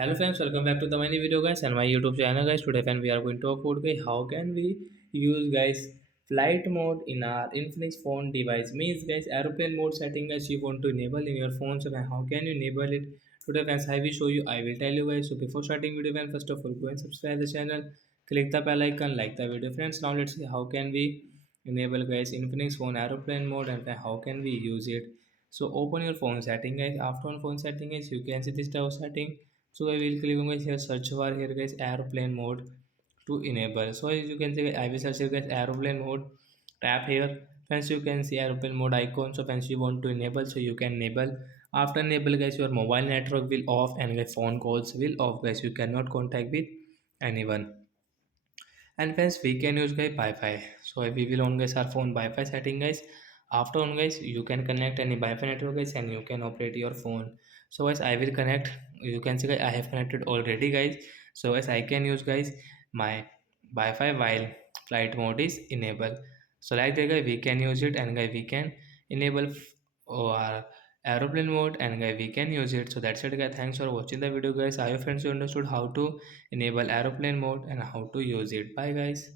Hello friends, welcome back to the many video guys and my YouTube channel guys. Today friend we are going to talk about guys how can we use guys flight mode in our Infinix phone device. Means guys aeroplane mode setting guys you want to enable in your phone. So how can you enable it? Today friends I will show you. I will tell you guys. So before starting video friends, first of all go and subscribe the channel, click the bell icon, like the video friends. Now let's see how can we enable guys Infinix phone aeroplane mode and how can we use it. So open your phone setting guys. After on phone setting guys you can see this type of setting. So I will click on guys here search bar here guys aeroplane mode to enable. So as you can see I will search here guys aeroplane mode, tap here. Once you can see aeroplane mode icon, so once you want to enable so you can enable. After enable guys your mobile network will off and the phone calls will off guys, you cannot contact with anyone. And friends we can use guys Wi-Fi. So we will on guys our phone Wi-Fi setting guys. After on guys you can connect any Wi-Fi network guys and you can operate your phone. So guys I will connect. You can see guys I have connected already guys. So guys I can use guys my Wi-Fi while flight mode is enabled. So like that guys we can use it and guys we can enable our aeroplane mode and guys we can use it. So that's it guys, thanks for watching the video guys. I hope friends you understood how to enable aeroplane mode and how to use it. Bye guys.